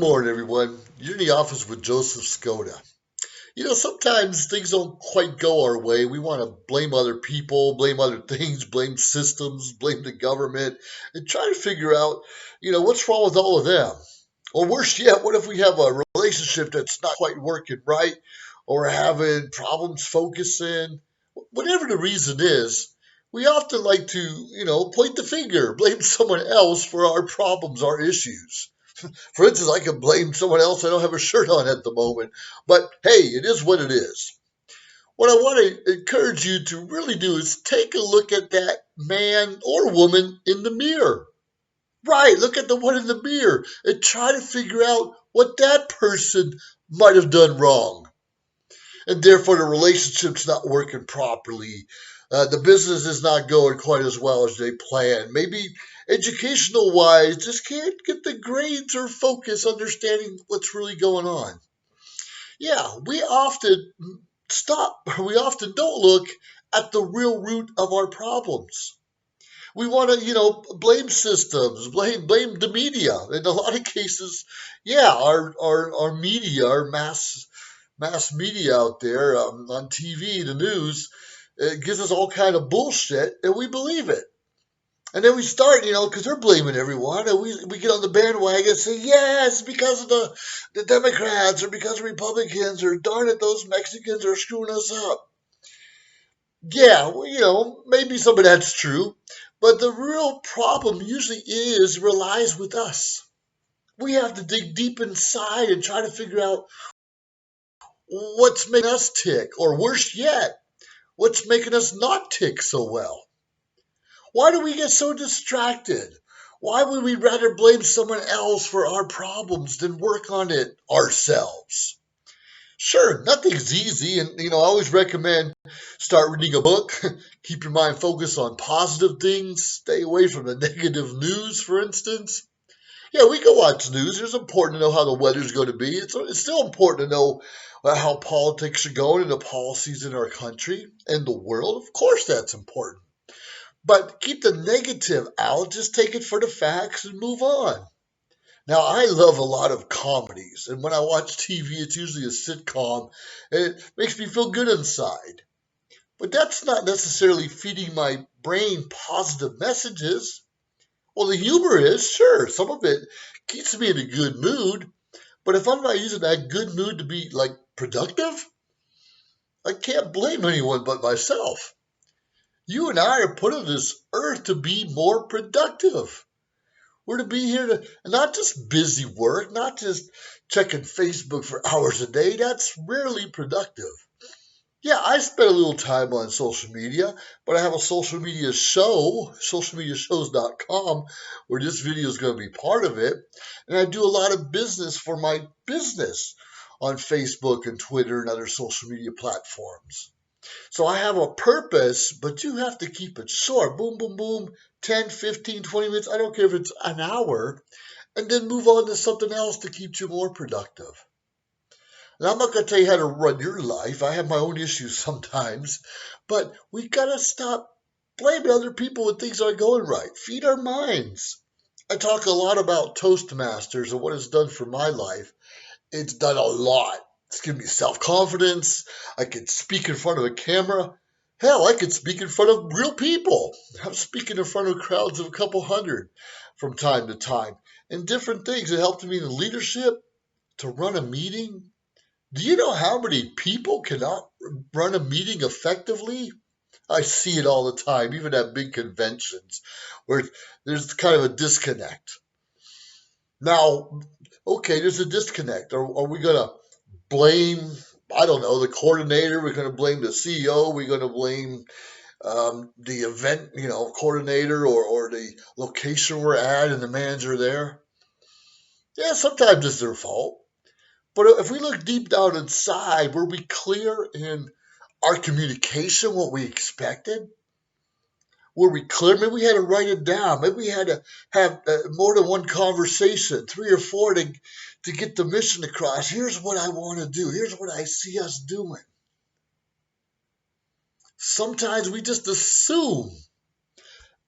morning, everyone. You're in the office with Joseph Skoda. Sometimes things don't quite go our way. We want to blame other people, blame other things, blame systems, blame the government, and try to figure out, what's wrong with all of them. Or worse yet, what if we have a relationship that's not quite working right, or we're having problems focusing? Whatever the reason is, we often like to, point the finger, blame someone else for our problems, our issues. For instance, I can blame someone else. I don't have a shirt on at the moment. But hey, it is what it is. What I want to encourage you to really do is take a look at that man or woman in the mirror. Right, look at the one in the mirror and try to figure out what that person might have done wrong. And therefore, the relationship's not working properly. The business is not going quite as well as they planned. Maybe educational wise, just can't get the grades or focus understanding what's really going on. Yeah, we often don't look at the real root of our problems. We want to, blame systems, blame the media. In a lot of cases, yeah, our media, our mass media out there on TV, the news, it gives us all kind of bullshit, and we believe it. And then we start, because they're blaming everyone, and we get on the bandwagon and say, yes, because of the Democrats, or because of Republicans, or darn it, those Mexicans are screwing us up. Yeah, well, maybe some of that's true, but the real problem usually relies with us. We have to dig deep inside and try to figure out what's making us tick, or worse yet, what's making us not tick so well. Why do we get so distracted? Why would we rather blame someone else for our problems than work on it ourselves? Sure, nothing's easy, and I always recommend start reading a book, keep your mind focused on positive things, stay away from the negative news, for instance. Yeah, we can watch news. It's important to know how the weather's going to be. It's still important to know how politics are going and the policies in our country and the world. Of course, that's important. But keep the negative out. Just take it for the facts and move on. Now, I love a lot of comedies, and when I watch TV, it's usually a sitcom, and it makes me feel good inside. But that's not necessarily feeding my brain positive messages. Well, the humor is, sure, some of it keeps me in a good mood, but if I'm not using that good mood to be like productive, I can't blame anyone but myself. You and I are put on this earth to be more productive. We're to be here to not just busy work, not just checking Facebook for hours a day. That's rarely productive. Yeah, I spend a little time on social media, but I have a social media show, socialmediashows.com, where this video is going to be part of it. And I do a lot of business for my business on Facebook and Twitter and other social media platforms. So I have a purpose, but you have to keep it short. Boom, boom, boom, 10, 15, 20 minutes. I don't care if it's an hour. And then move on to something else to keep you more productive. Now, I'm not going to tell you how to run your life. I have my own issues sometimes. But we got to stop blaming other people when things aren't going right. Feed our minds. I talk a lot about Toastmasters and what it's done for my life. It's done a lot. It's given me self-confidence. I could speak in front of a camera. Hell, I could speak in front of real people. I'm speaking in front of crowds of a couple hundred from time to time. And different things. It helped me in leadership, to run a meeting. Do you know how many people cannot run a meeting effectively? I see it all the time, even at big conventions, where there's kind of a disconnect. Now, okay, there's a disconnect. Are we going to blame, I don't know, the coordinator? We're going to blame the CEO? We're going to blame the event, coordinator or the location we're at and the manager there? Yeah, sometimes it's their fault. But if we look deep down inside, were we clear in our communication, what we expected? Were we clear? Maybe we had to write it down. Maybe we had to have more than one conversation, 3 or 4 to get the mission across. Here's what I want to do. Here's what I see us doing. Sometimes we just assume.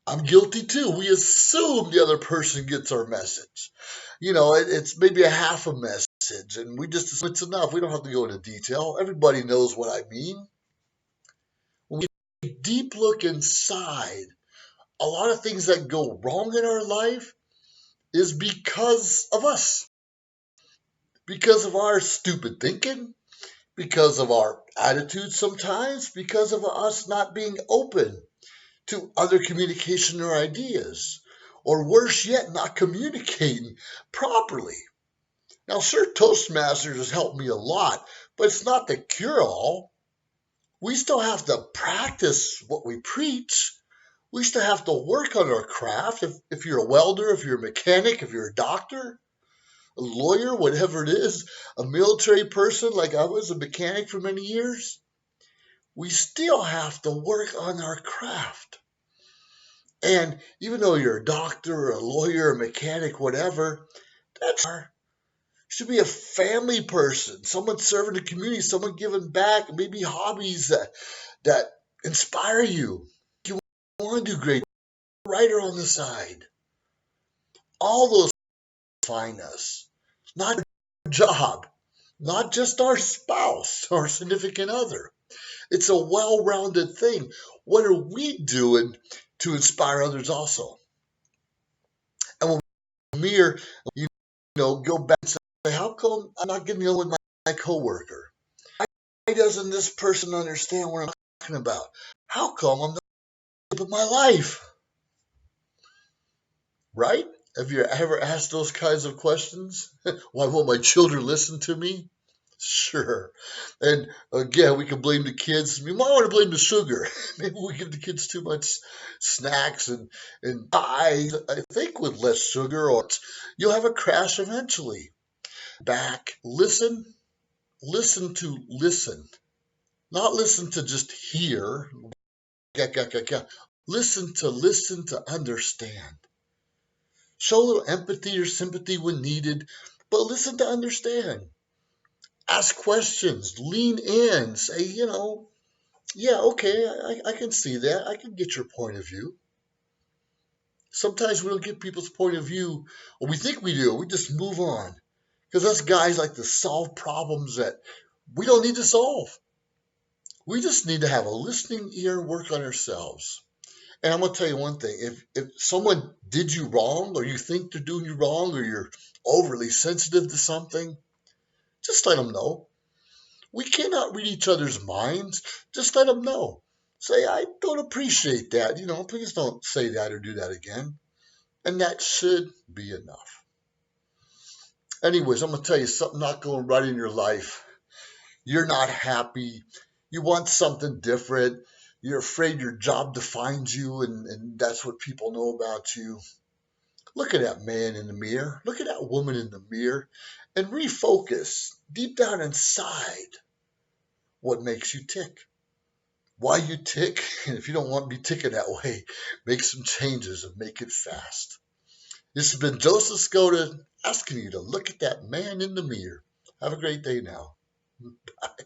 I'm guilty too. We assume the other person gets our message. It's maybe a half a message, and we just assume it's enough. We don't have to go into detail. Everybody knows what I mean. When we take a deep look inside, a lot of things that go wrong in our life is because of us, because of our stupid thinking, because of our attitude sometimes, because of us not being open to other communication or ideas, or worse yet, not communicating properly. Now, sure, Toastmasters has helped me a lot, but it's not the cure-all. We still have to practice what we preach. We still have to work on our craft. If you're a welder, if you're a mechanic, if you're a doctor, a lawyer, whatever it is, a military person like I was, a mechanic for many years, we still have to work on our craft. And even though you're a doctor or a lawyer, a mechanic, whatever, that's should be a family person, someone serving the community, someone giving back, maybe hobbies that inspire you. You want to do great, writer on the side. All those define us. Not our job, not just our spouse or significant other. It's a well-rounded thing. What are we doing to inspire others also? And when we mirror, go back and say, how come I'm not getting along with my coworker? Why doesn't this person understand what I'm talking about? How come I'm not with my life? Right? Have you ever asked those kinds of questions? Why won't my children listen to me? Sure. And again, we can blame the kids. We might want to blame the sugar. Maybe we give the kids too much snacks and I think with less sugar, or you'll have a crash eventually. Back, listen to listen. Not listen to just hear. Listen to understand. Show a little empathy or sympathy when needed, but listen to understand. Ask questions, lean in, say, yeah, okay, I can see that. I can get your point of view. Sometimes we don't get people's point of view, or we think we do. We just move on. Because us guys like to solve problems that we don't need to solve. We just need to have a listening ear and work on ourselves. And I'm going to tell you one thing. If someone did you wrong, or you think they're doing you wrong, or you're overly sensitive to something, just let them know. We cannot read each other's minds. Just let them know. Say, I don't appreciate that. Please don't say that or do that again. And that should be enough. Anyways, I'm going to tell you something not going right in your life. You're not happy. You want something different. You're afraid your job defines you, and that's what people know about you. Look at that man in the mirror. Look at that woman in the mirror, and refocus deep down inside what makes you tick. Why you tick, and if you don't want to be ticking that way, make some changes and make it fast. This has been Joseph Skoda asking you to look at that man in the mirror. Have a great day now. Bye.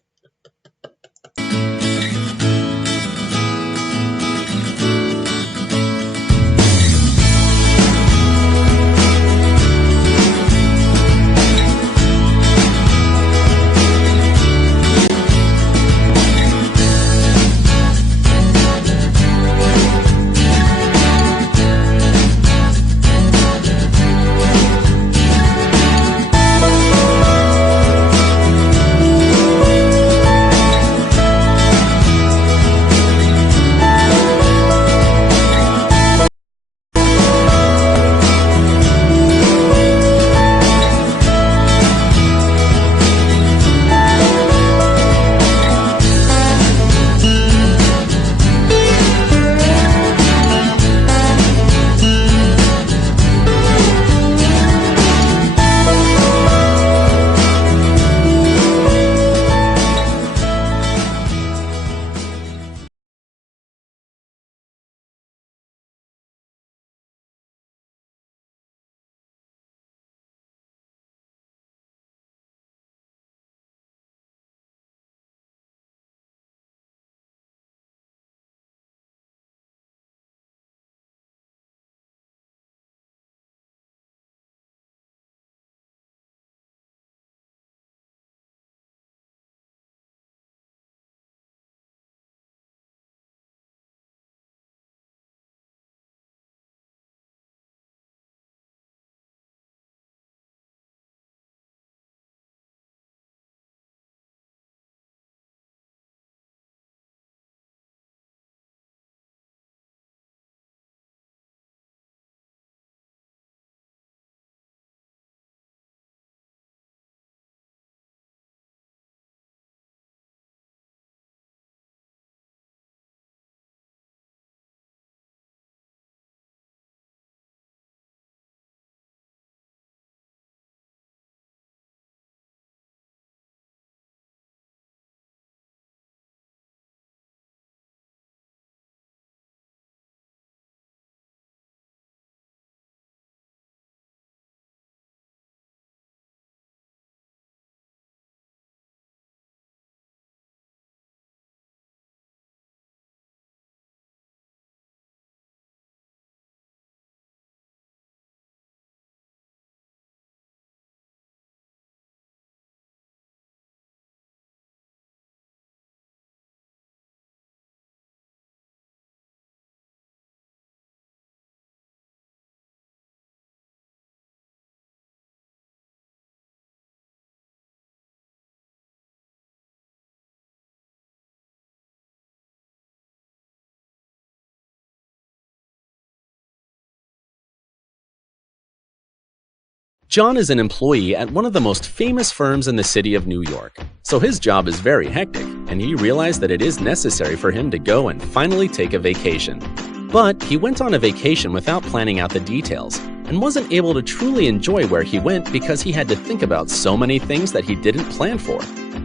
John is an employee at one of the most famous firms in the city of New York, so his job is very hectic, and he realized that it is necessary for him to go and finally take a vacation. But he went on a vacation without planning out the details, and wasn't able to truly enjoy where he went because he had to think about so many things that he didn't plan for.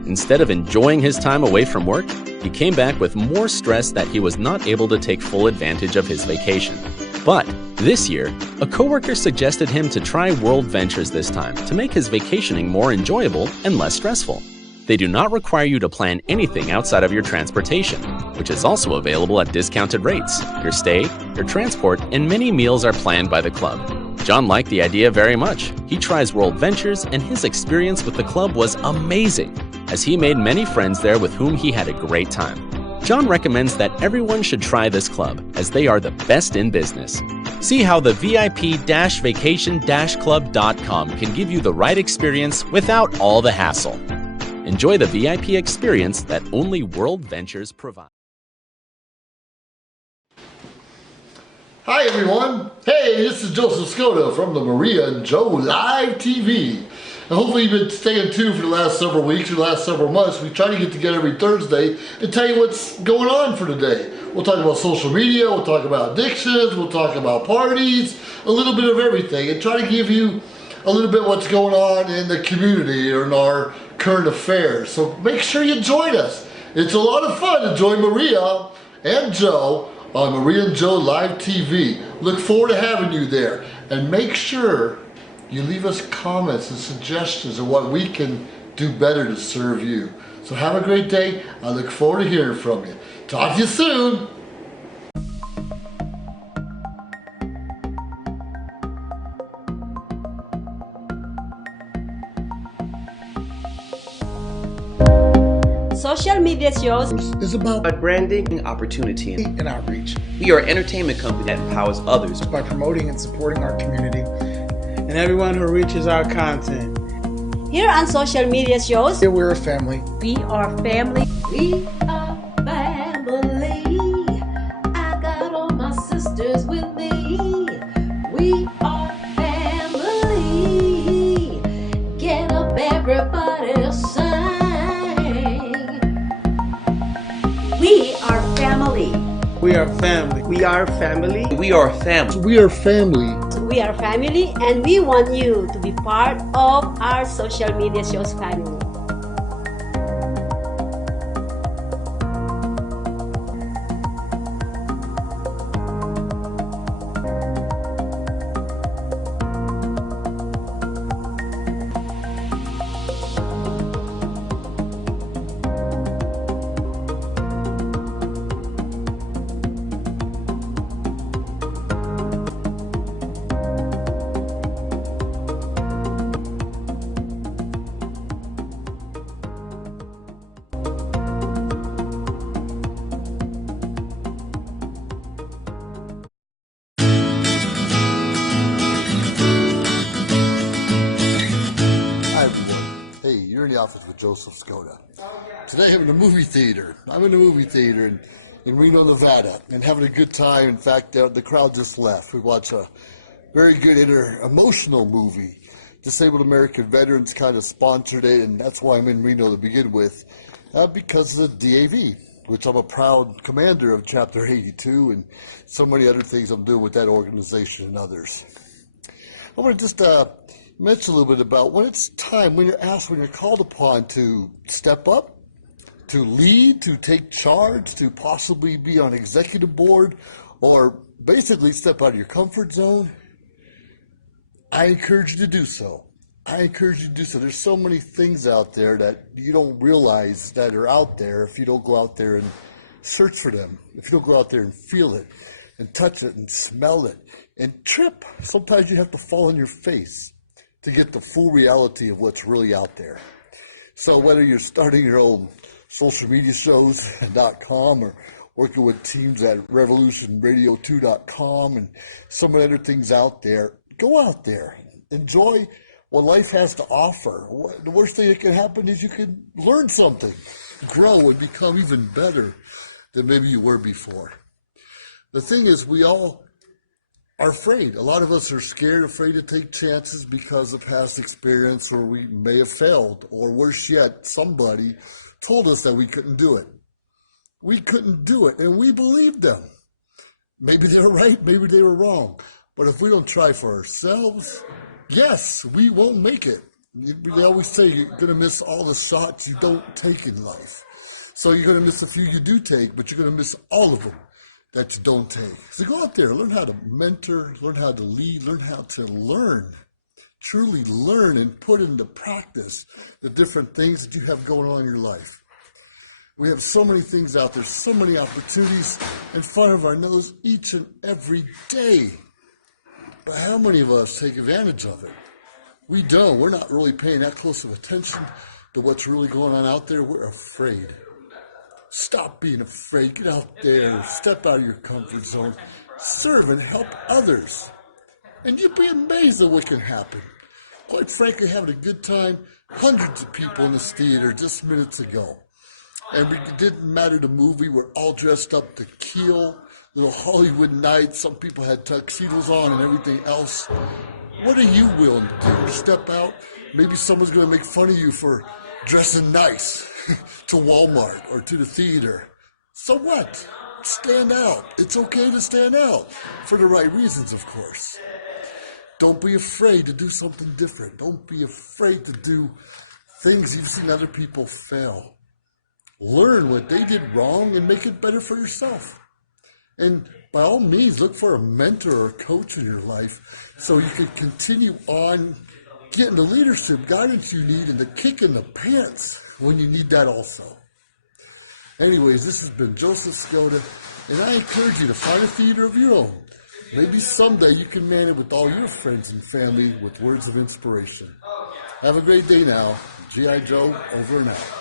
Instead of enjoying his time away from work, he came back with more stress that he was not able to take full advantage of his vacation. But this year, a coworker suggested him to try World Ventures this time to make his vacationing more enjoyable and less stressful. They do not require you to plan anything outside of your transportation, which is also available at discounted rates. Your stay, your transport, and many meals are planned by the club. John liked the idea very much. He tries World Ventures, and his experience with the club was amazing, as he made many friends there with whom he had a great time. John recommends that everyone should try this club, as they are the best in business. See how the VIP-vacation-club.com can give you the right experience without all the hassle. Enjoy the VIP experience that only World Ventures provides. Hi everyone. Hey, this is Joseph Skoda from the Maria and Joe Live TV. And hopefully you've been staying tuned for the last several weeks or the last several months. We try to get together every Thursday and tell you what's going on for today. We'll talk about social media, we'll talk about addictions, we'll talk about parties, a little bit of everything, and try to give you a little bit what's going on in the community or in our current affairs. So make sure you join us. It's a lot of fun to join Maria and Joe on Maria and Joe Live TV. Look forward to having you there. And make sure you leave us comments and suggestions of what we can do better to serve you. So have a great day. I look forward to hearing from you. Talk to you soon. Social media shows is about branding, opportunity, and outreach. We are an entertainment company that empowers others by promoting and supporting our community and everyone who reaches our content. Here on social media shows, here we're a family. We are family. We are family. I got all my sisters with me. We are family. Get up, everybody, sing. We are family. We are family. We are family. We are family. We are family. We are family, and we want you to be part of our social media shows family. You're in the office with Joseph Skoda. Today I'm in the movie theater. I'm in the movie theater in Reno, Nevada, and having a good time. In fact, the crowd just left. We watched a very good emotional movie. Disabled American Veterans kind of sponsored it, and that's why I'm in Reno to begin with, because of the DAV, which I'm a proud commander of Chapter 82, and so many other things I'm doing with that organization and others. I want to just mention a little bit about when it's time, when you're asked, when you're called upon to step up, to lead, to take charge, to possibly be on executive board, or basically step out of your comfort zone. I encourage you to do so. I encourage you to do so. There's so many things out there that you don't realize that are out there if you don't go out there and search for them, if you don't go out there and feel it, and touch it, and smell it, and trip. Sometimes you have to fall on your face to get the full reality of what's really out there. So whether you're starting your own social media shows.com or working with teams at revolutionradio2.com and so many other things out there, go out there. Enjoy what life has to offer. The worst thing that can happen is you can learn something, grow, and become even better than maybe you were before. The thing is, we all are afraid. A lot of us are scared, afraid to take chances because of past experience, or we may have failed, or worse yet, somebody told us that we couldn't do it. We couldn't do it, and we believed them. Maybe they were right, maybe they were wrong. But if we don't try for ourselves, yes, we won't make it. They always say you're going to miss all the shots you don't take in life. So you're going to miss a few you do take, but you're going to miss all of them that you don't take. So go out there, learn how to mentor, learn how to lead, learn how to learn, truly learn and put into practice the different things that you have going on in your life. We have so many things out there, so many opportunities in front of our nose each and every day. But how many of us take advantage of it? We don't. We're not really paying that close of attention to what's really going on out there. We're afraid. Stop being afraid. Get out there. Step out of your comfort zone. Serve and help others. And you'd be amazed at what can happen. Quite frankly, having a good time. Hundreds of people in this theater just minutes ago. And it didn't matter the movie. We're all dressed up to kill. Little Hollywood night. Some people had tuxedos on and everything else. What are you willing to do? Step out. Maybe someone's going to make fun of you for dressing nice to Walmart or to the theater. So what? Stand out. It's okay to stand out for the right reasons, of course. Don't be afraid to do something different. Don't be afraid to do things you've seen other people fail. Learn what they did wrong and make it better for yourself. And by all means, look for a mentor or a coach in your life so you can continue on getting the leadership guidance you need and the kick in the pants when you need that also. Anyways, this has been Joseph Skoda, and I encourage you to find a theater of your own. Maybe someday you can man it with all your friends and family with words of inspiration. Have a great day now. G.I. Joe, over and out.